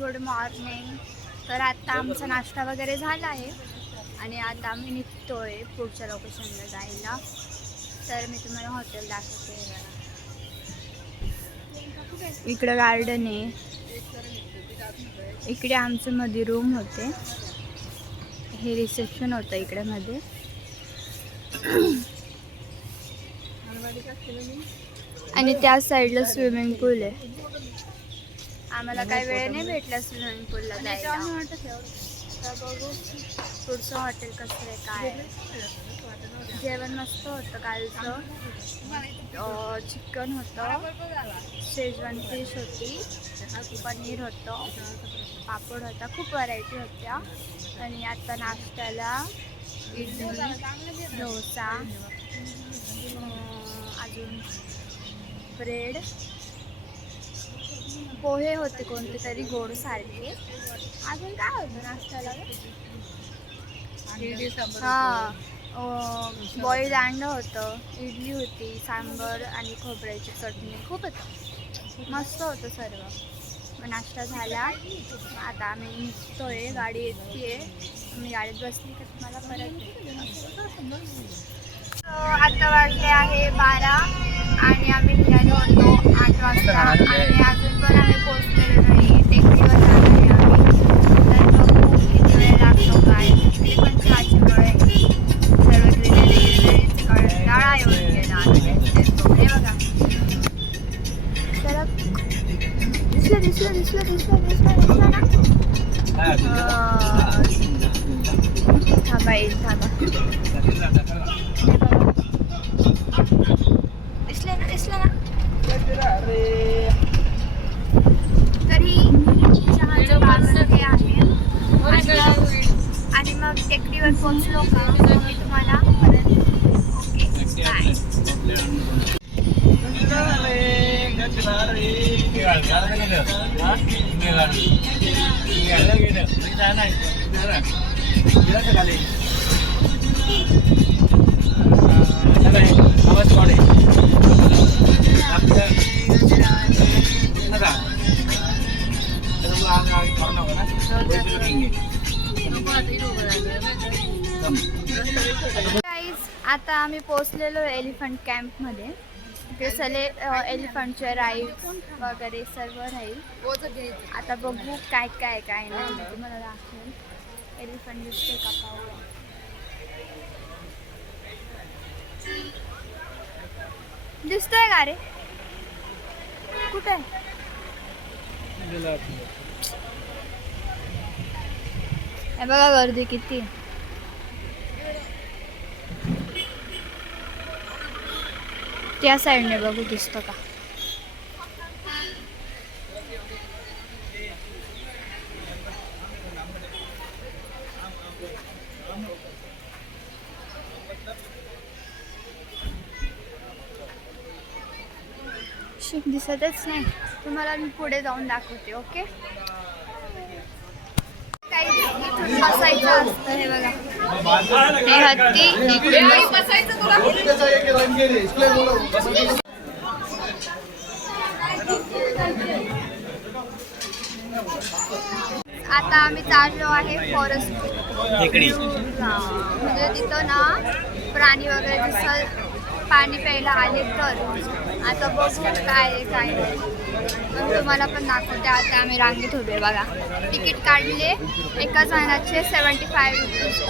Good morning. तर आता आमचा नाश्ता वगैरे झाला आहे आणि आता आम्ही निघतोय पुढच्या लोकेशनला जायला. तर मी तुम्हाला हॉटेल दाखवते. इकडं गार्डन आहे, इकडे आमचं मध्ये रूम होते, हे रिसेप्शन होतं इकडे मध्ये. आणि त्या साईडला स्विमिंग पूल आहे. आम्हाला काही वेळ नाही भेटला स्विमिंग पूलला जायला. तर बघू पुढचं हॉटेल कसं आहे काय. जेवण मस्त होतं कालचं. चिकन होतं, शेजवान फिश होती, पनीर होतं, पापड होता, खूप व्हरायटी होत्या. आणि आता नाश्त्याला इडली, डोसा, अजून ब्रेड, पोहे होते कोणते तरी गोड सारखे. अजून काय होतं नाश्त्याला? हां, बॉईल्ड अंड होतं, इडली होती, सांबर आणि खोबऱ्याची चटणी, खूप होतं, मस्त होतं सर्व. मग नाश्ता झाला. आता आम्ही निघतोय, गाडी येते. मी गाडीत बसली तर तुम्हाला परत. आता वाजले आहे 12 आणि आम्ही निघालो होतो 8 वाजता आणि अजून पण आम्ही पोहोचलेलो नाही. टेकडीवर जाणार आहे आम्ही. तर बघू किती वेळ लागतो काय. तिकडे पण चहाची वेळ आहे, सर्व ग्रीनरीचे काळा येऊन गेला. हे बघा, तर दिसलं ना. थांबा येईल, थांबा. दिसलं ना. तरी चहाचं बाजार हे आहे. आणि मग टेकडीवर पोहोचलो का मी तुम्हाला परत. Okay bye. आता आम्ही पोहोचलेलो एलिफंट कॅम्पमध्ये. इकडे सगळे एलिफंटचे राईड्स वगैरे सर्व राहील. आता बघू काय काय काय नाही मी तुम्हाला दाखवेल. एलिफंट दिसते का पाहूया. दिसतोय का रे? कुठे? हे बघा गर्दी किती. त्या साईडने बघू दिसतं का. दिसतच नाही तुम्हाला. मी पुढे जाऊन दाखवते. ओके, काही इथून बसायचं असतं. हे बघा, हे हत्ती इकडे आता आम्ही चाललो आहे फॉरेस्ट. म्हणजे तिथं ना प्राणी वगैरे दिसत, पाणी प्यायला आले तर. आता बघू काय काय पण तुम्हाला पण दाखवते. आता आम्ही रांगेत उभे. बघा, तिकीट काढले एका जणाचे 75 रुपीज.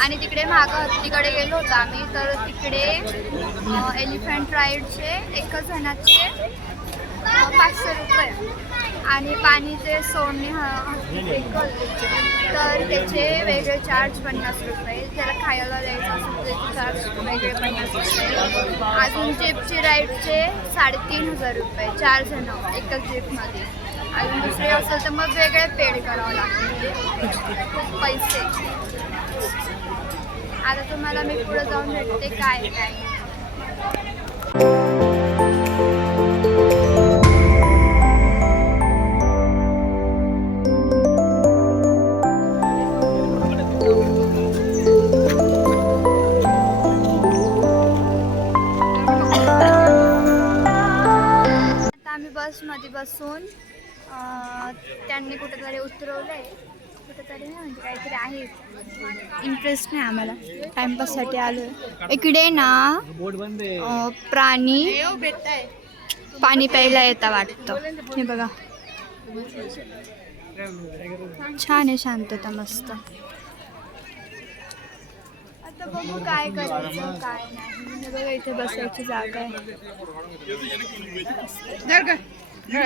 आणि तिकडे मागं हत्तीकडे गेलो होतो आम्ही, तर तिकडे एलिफंट राईडचे एका जणाचे 500 रुपये. आणि पाणी जे सोडणे तर त्याचे वेगळे चार्ज 50 रुपये. त्याला खायला द्यायचं असेल त्याचे चार्ज वेगळे 50 रुपये. अजून जीपची राईडचे 3500 रुपये, 4 जण एकाच जीपमध्ये. अजून दुसरे असेल तर मग वेगळे पेड करावं लागतं पैसे. आता तुम्हाला मी पुढे जाऊन भेटते काय काय. बसमध्ये बसून त्यांनी कुठेतरी उतरवलंय, कुठेतरी नाही म्हणजे काहीतरी आहे. इंटरेस्ट नाही आम्हाला, टाइमपाससाठी आलोय. इकडे ना प्राणी पाणी प्यायला येता वाटतं. हे बघा, छान आहे, शांतता मस्त. आता बघू काय करायचं काय नाही. हे बघा इथे बसायची जागा आहे.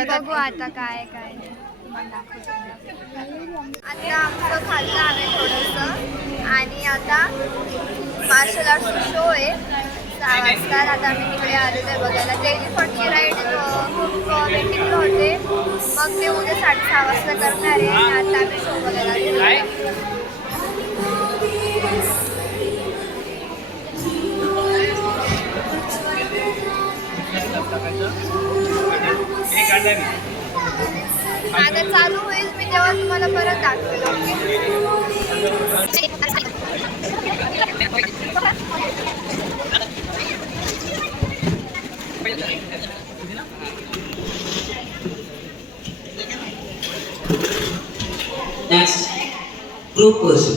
बघू आता काय काय नाही, तुम्हाला दाखवते. आता आमचं खाल्लं आम्ही थोडंसं आणि आता मार्शल आर्टचा शो आहे 6 वाजता. आता आम्ही तिकडे आलेलो आहे बघायला. ते एलिफंटची राईड खूप वेटिंगला होते, मग ते उद्या 6:30 वाजता करणार आहे. आता आम्ही शो बघायला आलेलो आहे. आता चालू होईल मी तेव्हा तुम्हाला परत दाखवेल. Next, group person.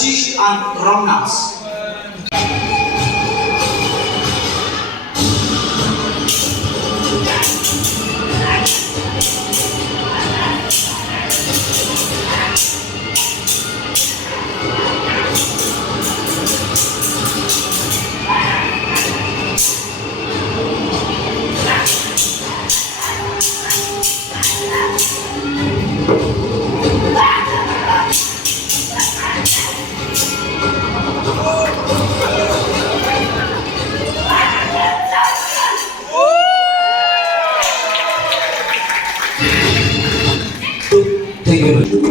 Rajesh and Ramnas. Thank you.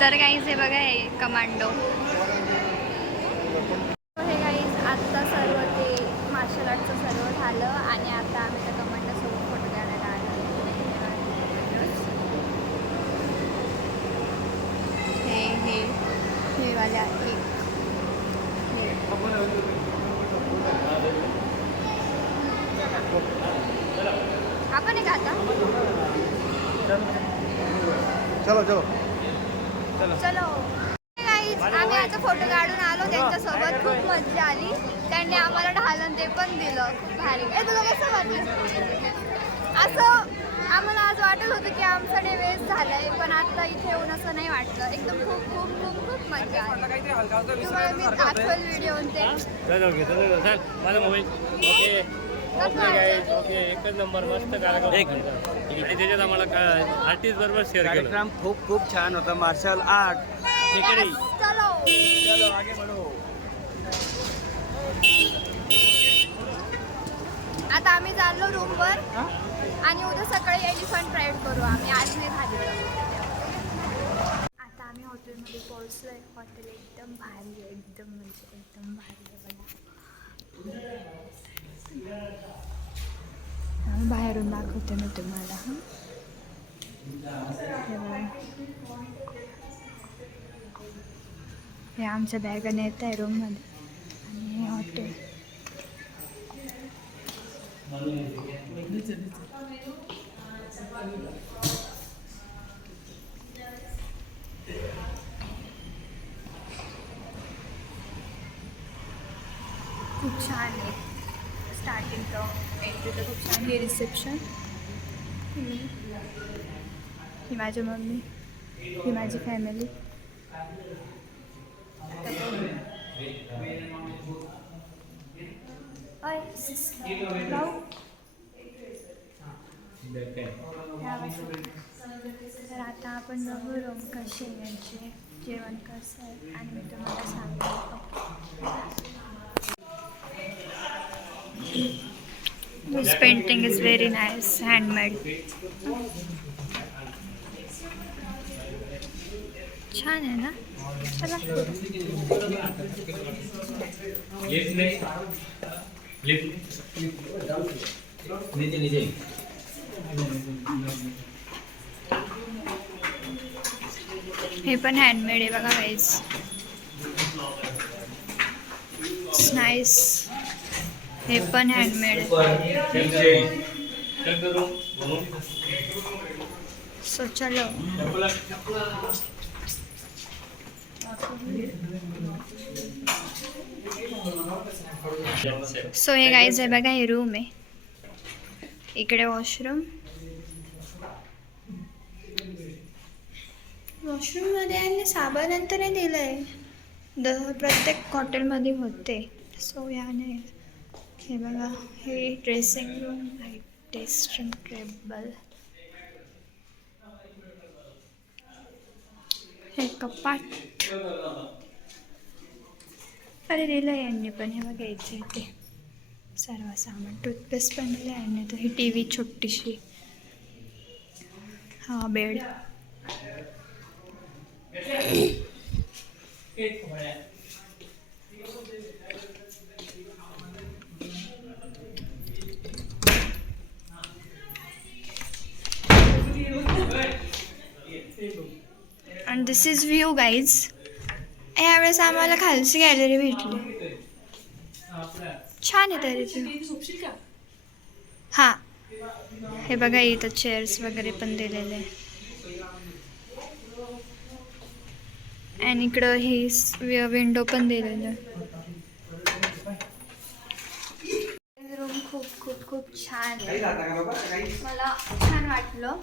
तर गाईज हे बघा हे कमांडो. हे गाईज आत्ता सर्व ते मार्शल आर्टचं सर्व झालं आणि आता आम्ही त्या कमांडोसोबत फोटो काढायला आलो. हे वाल्या एक आपण एक आता चलो चलो चलो गाईज आम्ही आता फोटो काढून आलो त्यांच्यासोबत. खूप मजा आली. त्यांनी आम्हाला ढालन ते पण दिलं. खूप भारी. तुला कसं वाटलं? असं आम्हाला आज वाटत होतं की आमचा डे वेस्ट झालाय, पण आता इथे येऊन असं नाही वाटलं. एकदम खूप खूप खूप खूप मजा आली. तुम्हाला मी दाखवेल व्हिडिओ ते. माझा मोबाईल ओके ओके एकच नंबर मस्त कार्यक्रम आणि त्याच्यात आम्हाला आर्टिस्ट बरोबर शेअर केलं. कार्यक्रम खूप खूप छान होता. मार्शल आर्ट ठिकाणी चलो चलो आगे बढ़ो. आता आम्ही चाललो रूमवर आणि उद्या सकाळी एलिफंट राईड करू आम्ही. आज नाही झालेलं. आता आम्ही हॉटेलमध्ये पोहोचलोय. हॉटेल एकदम भारी आहे. एकदम म्हणजे एकदम भारी आहे. बाहेरून दाखवते मी तुम्हाला. हे आमच्या बॅगा नेत आहे रूममध्ये आणि हे हॉटेल. खूप छान आहे. स्टार्टिंग तर एंट्री तर खूप छान. हे रिसेप्शन. ही माझी मम्मी, ही माझी फॅमिली. तर आता आपण बघू रूम कसे यांचे, जेवण कसं आहे आणि मी तुम्हाला सांगते. This painting is very nice, handmade. छान आहे ना? चला. हे पण हँडमेड आहे बघा गाईज. नाईस. हे पण हँडमेड आहे. सो चलो. सो हे गाईज आहे बघा, हे रूम आहे. इकडे वॉशरूम. वॉशरूममध्ये आणि साबण नंतर दिलंय. प्रत्येक हॉटेलमध्ये होते. सो याने हे बघा, हे ड्रेसिंग रूम आहे. Dressing table. हे कपाट. अरे दिलं यांनी पण. हे बघा इथे ते सर्व सामान. टूथपेस्ट पण दिलं यांनी. तर ही टी व्ही छोटीशी. हा बेड. आणि दिस इज व्ह्यू गाईज. यावेळेस आम्हाला खालची गॅलरी भेटली. छान आहे तरी ती. हां, हे बघा इथं चेअर्स वगैरे पण दिलेले आहे. आणि इकडं ही विंडो पण दिलेलं आहे. रूम खूप खूप खूप छान आहे. मला छान वाटलं.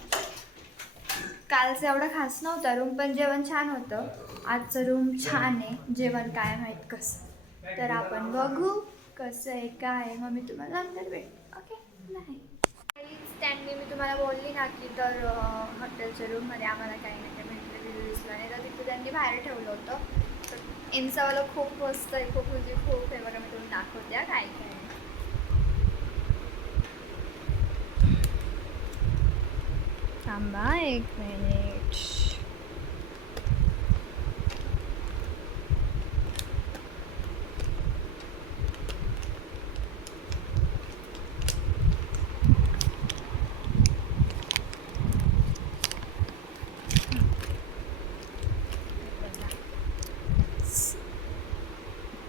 कालचं एवढं खास नव्हता रूम, पण जेवण छान होतं. आजचं रूम छान आहे. जेवण काय माहीत कसं. तर आपण बघू कसं आहे काय आहे. मग मी तुम्हाला नंतर भेट. ओके. नाही त्यांनी मी तुम्हाला बोलली ना की तर हॉटेलच्या रूममध्ये आम्हाला काही नाही काही भेटलं दिसलं नाही. तर तिथं त्यांनी बाहेर ठेवलं होतं. तर इन्स्टावाला खूप मस्त आहे. खूप म्हणजे खूप आहे बघा. मी तुम्ही दाखवते काय काय. थांबा 1 मिनिट.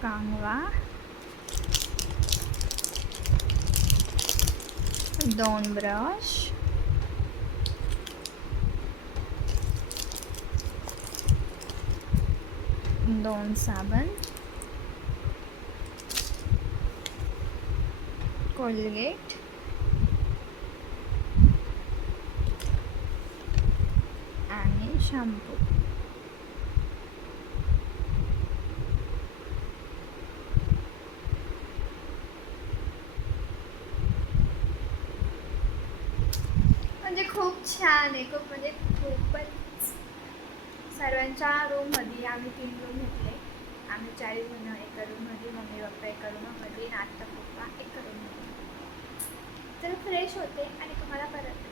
कांगवा 2 ब्रश, 2 साबण, कोलगेट, आणि शॅम्पू. म्हणजे खूप छान आहे. खूप म्हणजे खूपच. सर्वांच्या रूममध्ये आम्ही 3 रूम घेतले. आम्ही 40 जण एका रूममध्ये. मम्मी पप्पा एका रूममध्ये आणि आत्ता पप्पा एका रूममध्ये. तर फ्रेश होते आणि तुम्हाला परत